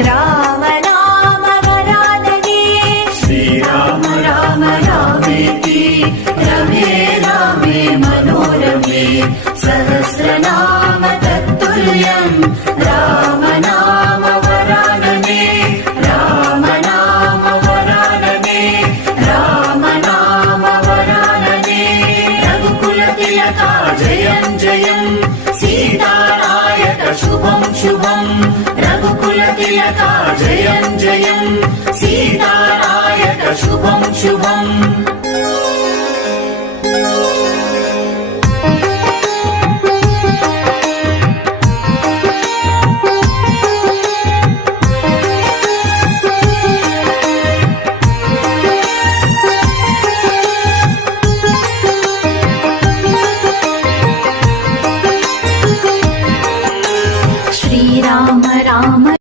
राम राम वरानने। श्रीराम राम रमे रामे मनोरमे। सहस्रनाम तत्तुल्यम् राम नाम वरानने। राम नाम वरानने। राम नाम वरानने। रघुकुलतिलका जयं जयं। सीतानायक शुभं शुभम् जयं जयम् शुभं शुभं। श्रीराम राम।